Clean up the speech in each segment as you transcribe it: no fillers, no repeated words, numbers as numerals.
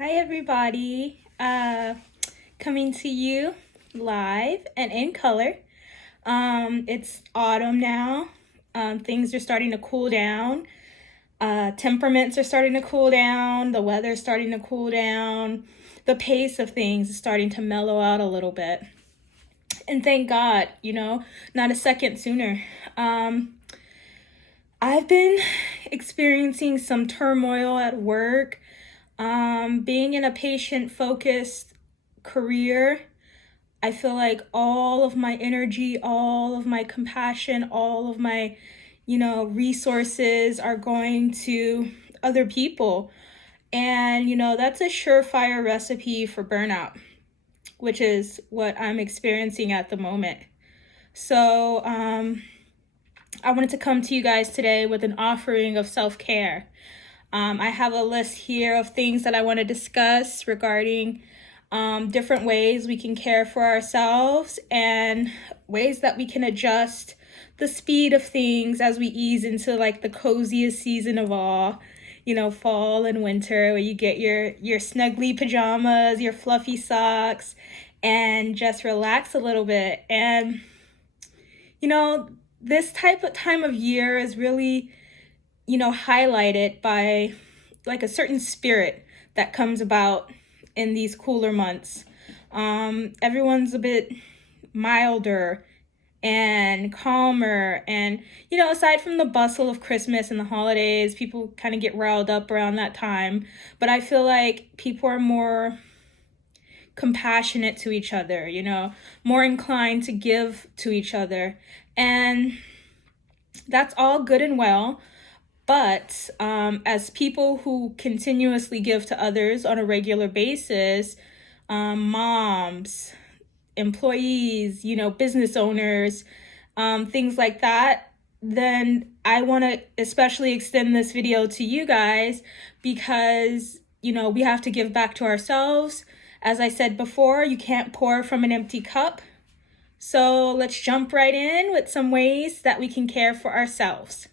Hi, everybody. Coming to you live and in color. It's autumn now. Things are starting to cool down. Temperaments are starting to cool down. The weather's starting to cool down. The pace of things is starting to mellow out a little bit. And thank God, not a second sooner. I've been experiencing some turmoil at work. Being in a patient-focused career, I feel like all of my energy, all of my compassion, all of my, resources are going to other people. And, that's a surefire recipe for burnout, which is what I'm experiencing at the moment. So, I wanted to come to you guys today with an offering of self-care. I have a list here of things that I want to discuss regarding different ways we can care for ourselves and ways that we can adjust the speed of things as we ease into like the coziest season of all, fall and winter, where you get your snuggly pajamas, your fluffy socks, and just relax a little bit. And, this time of year is really highlighted by like a certain spirit that comes about in these cooler months. Everyone's a bit milder and calmer, and aside from the bustle of Christmas and the holidays, people kind of get riled up around that time, but I feel like people are more compassionate to each other, more inclined to give to each other, and that's all good and well. But as people who continuously give to others on a regular basis, moms, employees, business owners, things like that, then I want to especially extend this video to you guys because, we have to give back to ourselves. As I said before, you can't pour from an empty cup. So let's jump right in with some ways that we can care for ourselves.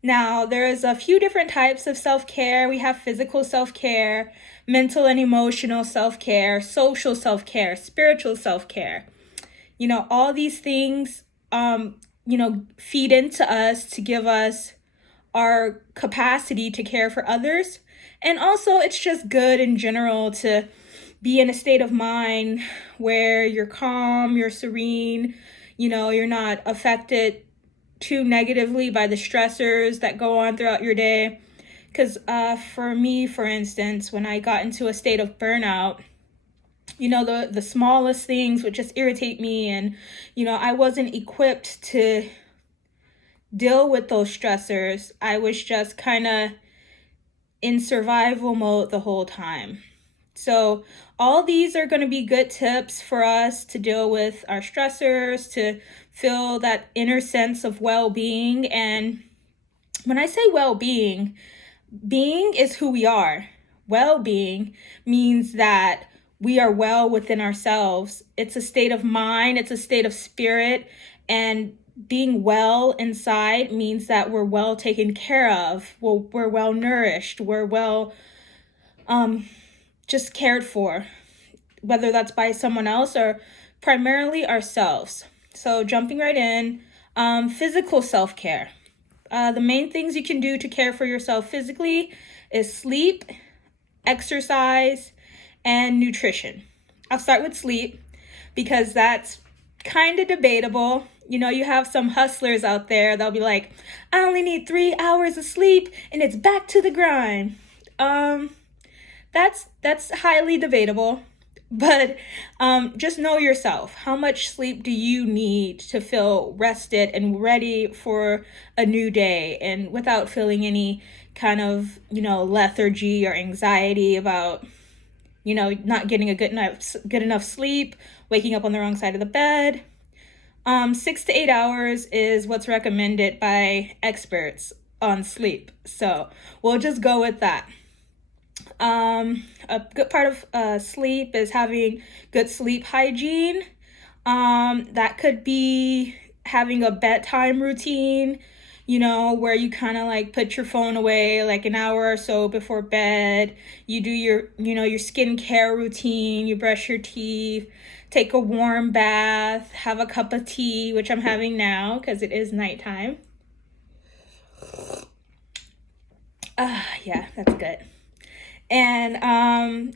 Now, there's a few different types of self-care. We have physical self-care, mental and emotional self-care, social self-care, spiritual self-care. All these things, feed into us to give us our capacity to care for others. And also, it's just good in general to be in a state of mind where you're calm, you're serene, you're not affected too negatively by the stressors that go on throughout your day. Because for me, for instance, when I got into a state of burnout, the smallest things would just irritate me, and I wasn't equipped to deal with those stressors. I was just kind of in survival mode the whole time. So all these are going to be good tips for us to deal with our stressors, to feel that inner sense of well-being. And when I say well-being, being is who we are. Well-being means that we are well within ourselves. It's a state of mind, it's a state of spirit, and being well inside means that we're well taken care of, we're well nourished, we're well just cared for, whether that's by someone else or primarily ourselves. So jumping right in, physical self-care. The main things you can do to care for yourself physically is sleep, exercise, and nutrition. I'll start with sleep because that's kind of debatable. You have some hustlers out there, they'll be like, I only need 3 hours of sleep and it's back to the grind. That's highly debatable, but just know yourself. How much sleep do you need to feel rested and ready for a new day, and without feeling any kind of, lethargy or anxiety about, not getting a good enough sleep, waking up on the wrong side of the bed. 6 to 8 hours is what's recommended by experts on sleep. So we'll just go with that. A good part of sleep is having good sleep hygiene. That could be having a bedtime routine, where you kind of like put your phone away like an hour or so before bed. You do your skincare routine, you brush your teeth, take a warm bath, have a cup of tea, which I'm having now because it is nighttime. Yeah, that's good. And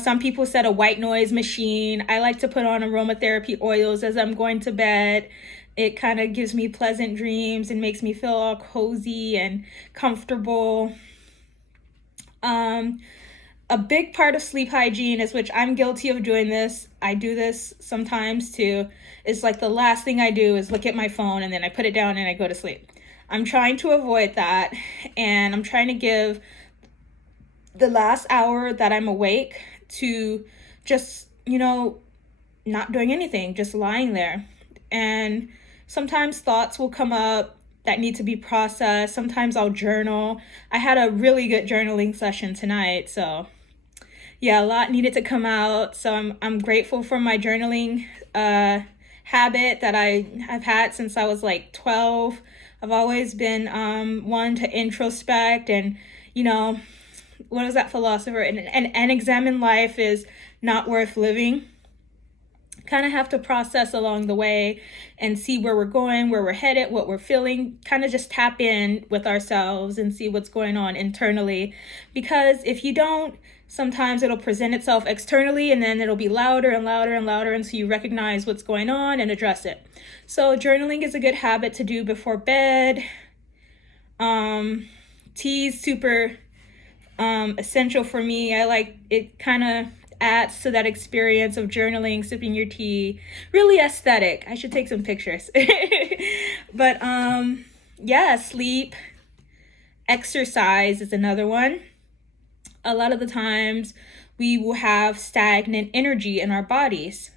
some people said a white noise machine. I like to put on aromatherapy oils as I'm going to bed. It kind of gives me pleasant dreams and makes me feel all cozy and comfortable. A big part of sleep hygiene is, which I'm guilty of doing this, I do this sometimes too, is like the last thing I do is look at my phone and then I put it down and I go to sleep. I'm trying to avoid that, and I'm trying to give the last hour that I'm awake to just, not doing anything, just lying there. And sometimes thoughts will come up that need to be processed. Sometimes I'll journal. I had a really good journaling session tonight, so yeah, a lot needed to come out. So I'm grateful for my journaling habit that I've had since I was like 12. I've always been one to introspect and, what is that philosopher? An examine life is not worth living. Kind of have to process along the way and see where we're going, where we're headed, what we're feeling, kind of just tap in with ourselves and see what's going on internally. Because if you don't, sometimes it'll present itself externally and then it'll be louder and louder and louder until you recognize what's going on and address it. So journaling is a good habit to do before bed. Tea is super essential for me. I like it, kind of adds to that experience of journaling, sipping your tea. Really aesthetic. I should take some pictures. But yeah, sleep. Exercise is another one. A lot of the times we will have stagnant energy in our bodies.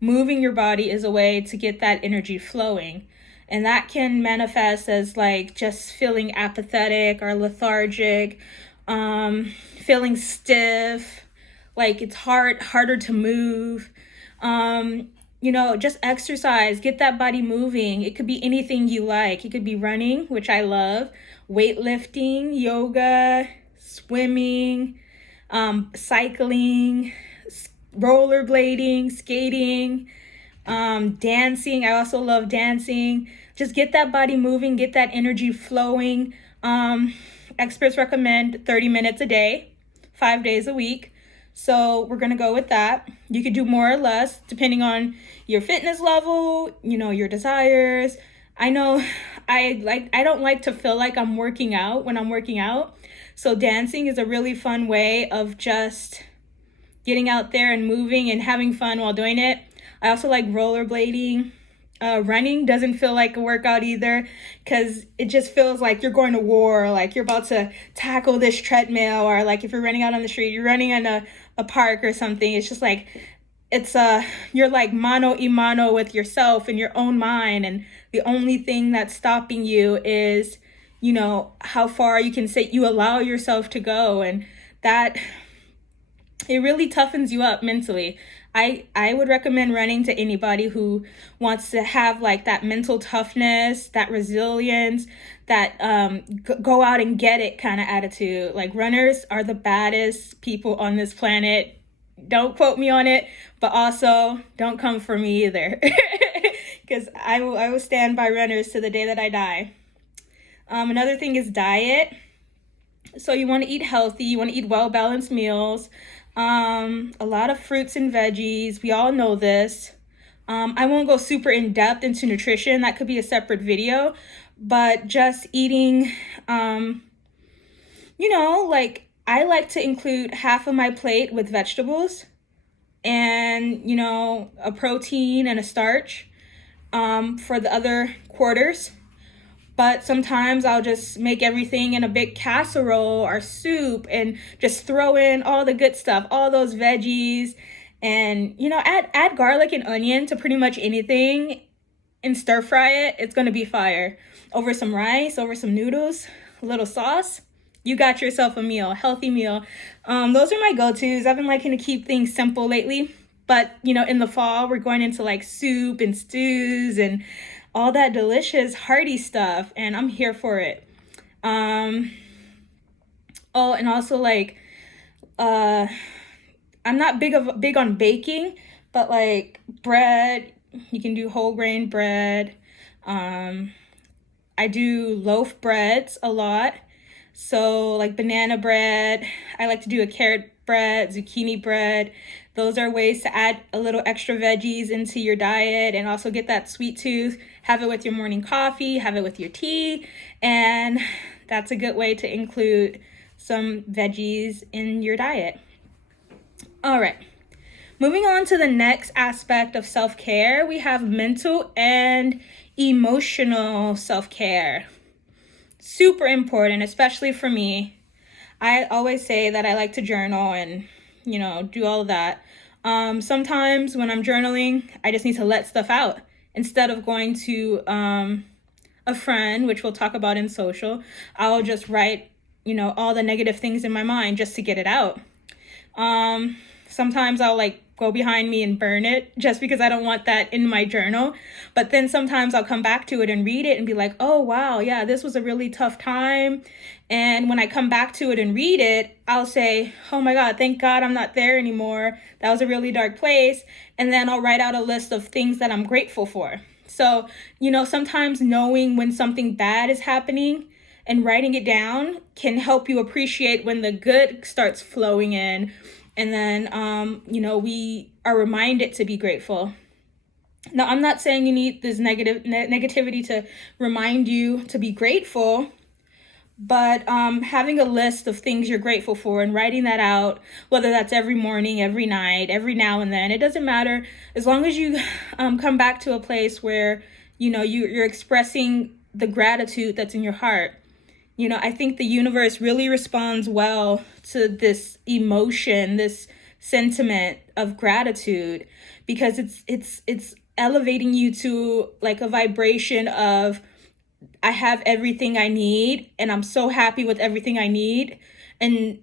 Moving your body is a way to get that energy flowing. And that can manifest as like just feeling apathetic or lethargic, feeling stiff, like it's harder to move. Just exercise, get that body moving. It could be anything you like. It could be running, which I love, weightlifting, yoga, swimming, cycling, rollerblading, skating, dancing. I also love dancing. Just get that body moving, get that energy flowing. Experts recommend 30 minutes a day, 5 days a week. So we're going to go with that. You could do more or less depending on your fitness level, your desires. I know I don't like to feel like I'm working out when I'm working out. So dancing is a really fun way of just getting out there and moving and having fun while doing it. I also like rollerblading. Running doesn't feel like a workout either, because it just feels like you're going to war, like you're about to tackle this treadmill, or like if you're running out on the street, you're running in a park or something. It's just like, you're like mano a mano with yourself and your own mind, and the only thing that's stopping you is, how far you can say you allow yourself to go, and that it really toughens you up mentally. I would recommend running to anybody who wants to have like that mental toughness, that resilience, that go out and get it kind of attitude. Like, runners are the baddest people on this planet. Don't quote me on it, but also don't come for me either, because I will stand by runners to the day that I die. Another thing is diet. So you want to eat healthy. You want to eat well-balanced meals. A lot of fruits and veggies. We all know this. I won't go super in depth into nutrition. That could be a separate video. But just eating, like I like to include half of my plate with vegetables and, a protein and a starch for the other quarters. But sometimes I'll just make everything in a big casserole or soup and just throw in all the good stuff, all those veggies, and, add garlic and onion to pretty much anything and stir fry it. It's going to be fire. Over some rice, over some noodles, a little sauce. You got yourself a meal, healthy meal. Those are my go-tos. I've been liking to keep things simple lately. But, in the fall, we're going into like soup and stews and all that delicious, hearty stuff, and I'm here for it. Oh, and also like, uh, I'm not big on baking, but like bread, you can do whole grain bread. Um, I do loaf breads a lot. So like banana bread, I like to do a carrot bread, zucchini bread. Those are ways to add a little extra veggies into your diet and also get that sweet tooth. Have it with your morning coffee, have it with your tea, and that's a good way to include some veggies in your diet. All right. Moving on to the next aspect of self-care, we have mental and emotional self-care. Super important, especially for me. I always say that I like to journal and, do all of that. Sometimes when I'm journaling, I just need to let stuff out instead of going to a friend, which we'll talk about in social. I'll just write, all the negative things in my mind just to get it out. Sometimes I'll like go behind me and burn it just because I don't want that in my journal. But then sometimes I'll come back to it and read it and be like, oh, wow, yeah, this was a really tough time. And when I come back to it and read it, I'll say, oh my God, thank God I'm not there anymore. That was a really dark place. And then I'll write out a list of things that I'm grateful for. So, sometimes knowing when something bad is happening and writing it down can help you appreciate when the good starts flowing in. And then, we are reminded to be grateful. Now, I'm not saying you need this negativity to remind you to be grateful, but having a list of things you're grateful for and writing that out, whether that's every morning, every night, every now and then, it doesn't matter. As long as you come back to a place where, you're expressing the gratitude that's in your heart. I think the universe really responds well to this emotion, this sentiment of gratitude, because it's elevating you to like a vibration of, I have everything I need and I'm so happy with everything I need. And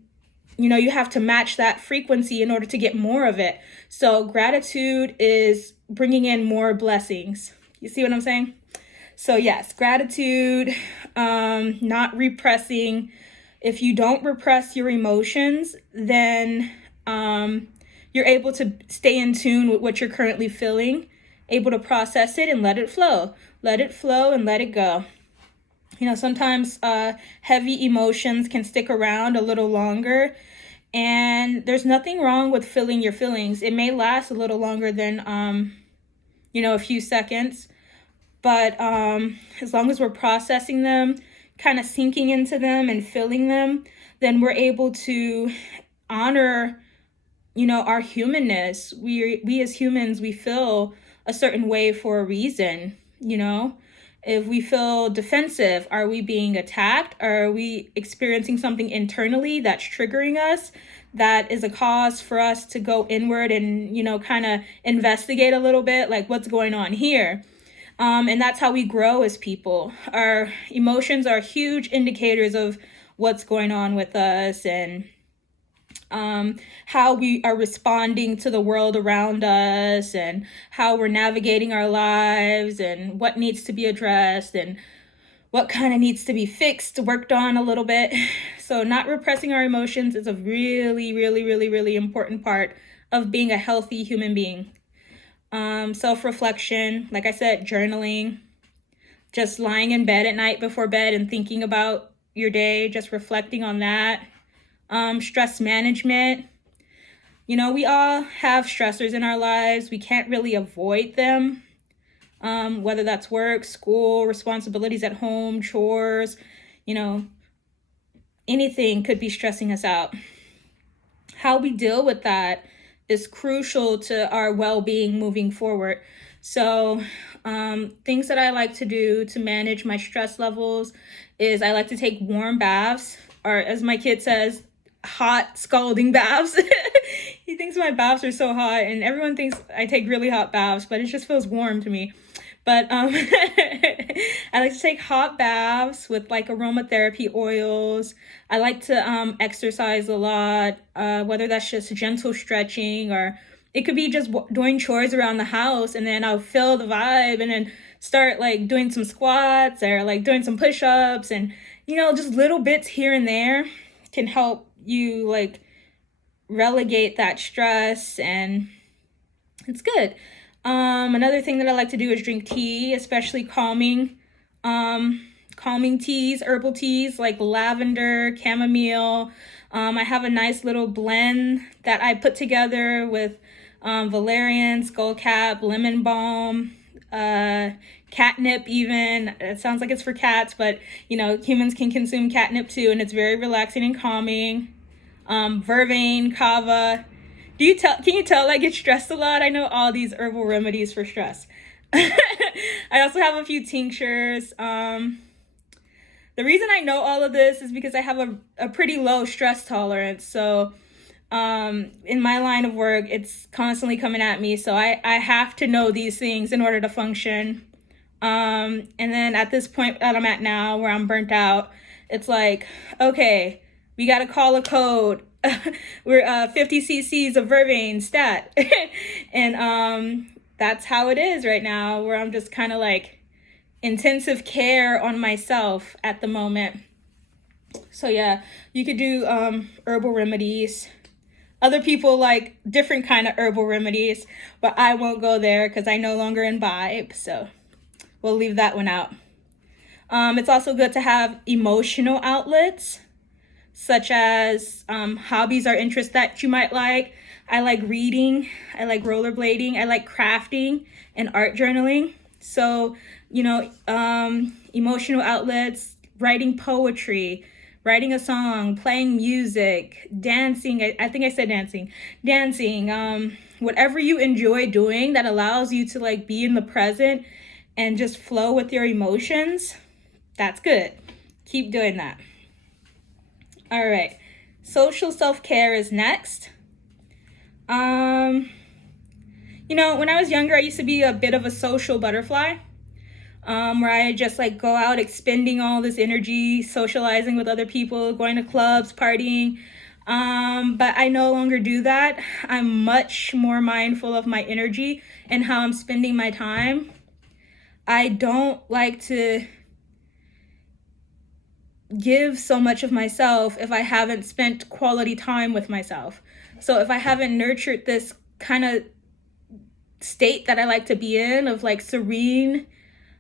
you have to match that frequency in order to get more of it. So gratitude is bringing in more blessings. You see what I'm saying? So yes, gratitude, not repressing. If you don't repress your emotions, then you're able to stay in tune with what you're currently feeling, able to process it and let it flow. Let it flow and let it go. Sometimes heavy emotions can stick around a little longer, and there's nothing wrong with feeling your feelings. It may last a little longer than, a few seconds. But as long as we're processing them, kind of sinking into them and feeling them, then we're able to honor, our humanness. We as humans, we feel a certain way for a reason, If we feel defensive, are we being attacked? Are we experiencing something internally that's triggering us? That is a cause for us to go inward and, kind of investigate a little bit, like what's going on here. And that's how we grow as people. Our emotions are huge indicators of what's going on with us and how we are responding to the world around us and how we're navigating our lives and what needs to be addressed and what kind of needs to be fixed, worked on a little bit. So not repressing our emotions is a really, really, really, really important part of being a healthy human being. Self-reflection, like I said, journaling, just lying in bed at night before bed and thinking about your day, just reflecting on that. Stress management. We all have stressors in our lives. We can't really avoid them, whether that's work, school, responsibilities at home, chores, anything could be stressing us out. How we deal with that is crucial to our well-being moving forward. So things that I like to do to manage my stress levels is I like to take warm baths, or as my kid says, hot scalding baths. He thinks my baths are so hot, and everyone thinks I take really hot baths, but it just feels warm to me. But I like to take hot baths with like aromatherapy oils. I like to exercise a lot, whether that's just gentle stretching or it could be just doing chores around the house, and then I'll feel the vibe and then start like doing some squats or like doing some push-ups, and just little bits here and there can help you like relegate that stress, and it's good. Another thing that I like to do is drink tea, especially calming teas, herbal teas like lavender, chamomile. I have a nice little blend that I put together with valerian, skullcap, lemon balm, catnip even. It sounds like it's for cats, but humans can consume catnip too, and it's very relaxing and calming. Vervain, kava. Can you tell I get stressed a lot? I know all these herbal remedies for stress. I also have a few tinctures. The reason I know all of this is because I have a pretty low stress tolerance. So in my line of work, it's constantly coming at me. So I have to know these things in order to function. And then at this point that I'm at now, where I'm burnt out, it's like, okay, we got to call a code. We're 50 cc's of vervain stat. And that's how it is right now, where I'm just kind of like intensive care on myself at the moment. So yeah, you could do herbal remedies. Other people like different kind of herbal remedies, but I won't go there because I no longer imbibe, so we'll leave that one out. It's also good to have emotional outlets, such as hobbies or interests that you might like. I like reading, I like rollerblading, I like crafting and art journaling. So, emotional outlets, writing poetry, writing a song, playing music, dancing. I think I said dancing. Dancing, whatever you enjoy doing that allows you to like be in the present and just flow with your emotions, that's good. Keep doing that. All right, social self-care is next. When I was younger, I used to be a bit of a social butterfly, where I just like go out expending all this energy, socializing with other people, going to clubs, partying. But I no longer do that. I'm much more mindful of my energy and how I'm spending my time. I don't like to give so much of myself if I haven't spent quality time with myself. So if I haven't nurtured this kind of state that I like to be in, of like serene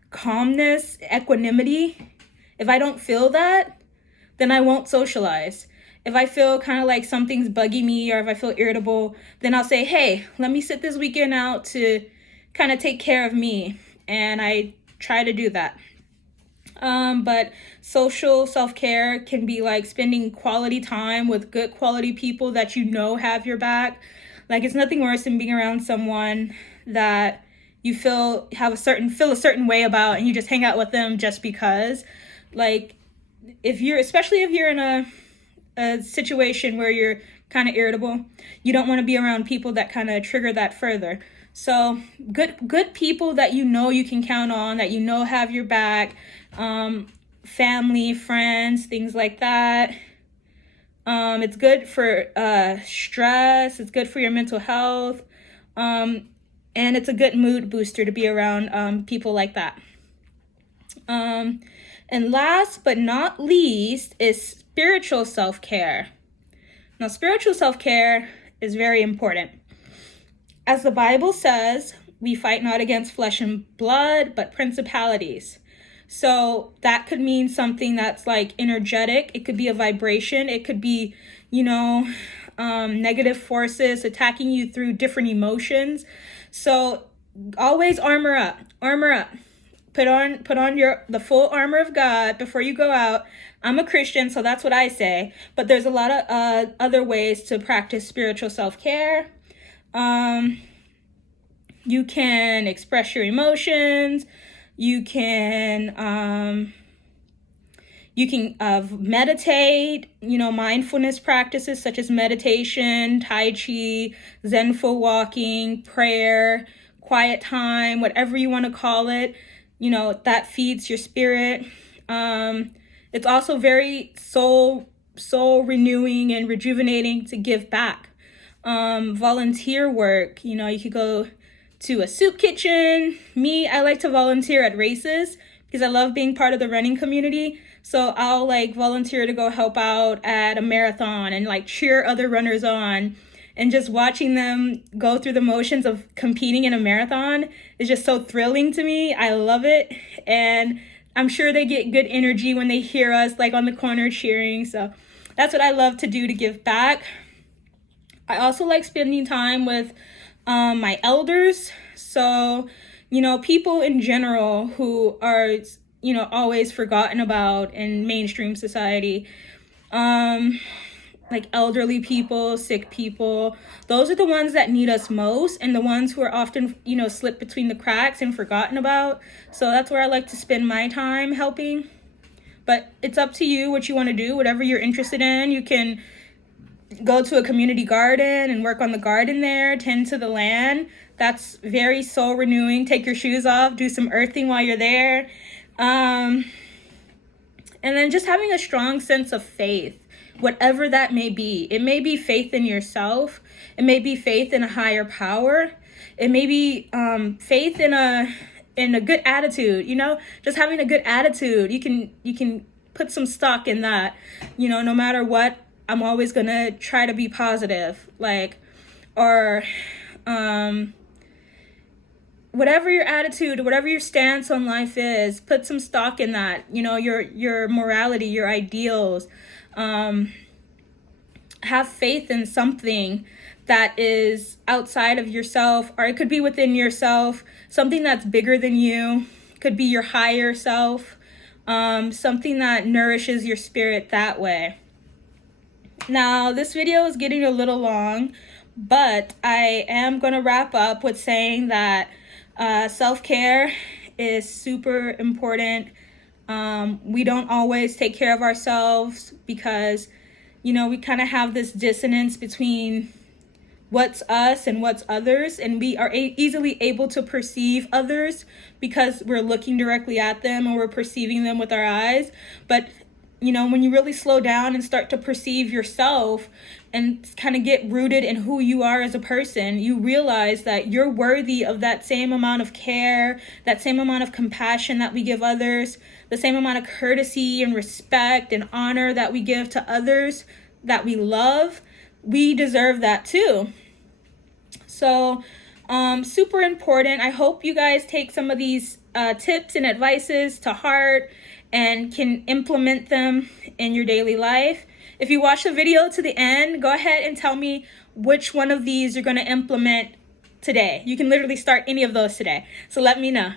calmness, equanimity, if I don't feel that, then I won't socialize. If I feel kind of like something's bugging me, or if I feel irritable, then I'll say, hey, let me sit this weekend out to kind of take care of me. And I try to do that. But social self-care can be like spending quality time with good quality people that have your back. Like, it's nothing worse than being around someone that you feel a certain way about, and you just hang out with them just because. Like, especially if you're in a situation where you're kind of irritable, you don't want to be around people that kind of trigger that further. So good people that you can count on, that have your back, family, friends, things like that. It's good for stress. It's good for your mental health. And it's a good mood booster to be around people like that. And last but not least is spiritual self-care. Now, spiritual self-care is very important. As the Bible says, we fight not against flesh and blood, but principalities. So that could mean something that's like energetic. It could be a vibration. It could be, negative forces attacking you through different emotions. So always armor up. Put on the full armor of God before you go out. I'm a Christian, so that's what I say. But there's a lot of other ways to practice spiritual self-care. You can express your emotions. You can meditate, mindfulness practices such as meditation, Tai Chi, Zenful walking, prayer, quiet time, whatever you want to call it, that feeds your spirit. It's also very soul renewing and rejuvenating to give back. Volunteer work, you could go to a soup kitchen. Me, I like to volunteer at races because I love being part of the running community. So I'll like volunteer to go help out at a marathon and like cheer other runners on. And just watching them go through the motions of competing in a marathon is just so thrilling to me. I love it. And I'm sure they get good energy when they hear us like on the corner cheering. So that's what I love to do to give back. I also like spending time with my elders. So, you know, people in general who are, you know, always forgotten about in mainstream society. Like elderly people, sick people, those are the ones that need us most and the ones who are often, you know, slip between the cracks and forgotten about. So that's where I like to spend my time helping. But it's up to you what you want to do, whatever you're interested in. You can go to a community garden and work on the garden there, tend to the land. That's very soul renewing. Take your shoes off, do some earthing while you're there. And then just having a strong sense of faith, whatever that may be. It may be faith in yourself. It may be faith in a higher power. It may be faith in a good attitude, you know, just having a good attitude. You can put some stock in that, you know, no matter what, I'm always going to try to be positive, like, or whatever your attitude, whatever your stance on life is, put some stock in that, you know, your morality, your ideals. Have faith in something that is outside of yourself, or it could be within yourself, something that's bigger than you, could be your higher self, something that nourishes your spirit that way. Now, this video is getting a little long, but I am going to wrap up with saying that self-care is super important. We don't always take care of ourselves because, you know, we kind of have this dissonance between what's us and what's others, and we are easily able to perceive others because we're looking directly at them or we're perceiving them with our eyes. But, you know, when you really slow down and start to perceive yourself and kind of get rooted in who you are as a person, you realize that you're worthy of that same amount of care, that same amount of compassion that we give others, the same amount of courtesy and respect and honor that we give to others that we love. We deserve that too. So, super important. I hope you guys take some of these tips and advices to heart and can implement them in your daily life. If you watch the video to the end, go ahead and tell me which one of these you're going to implement today. You can literally start any of those today. So let me know.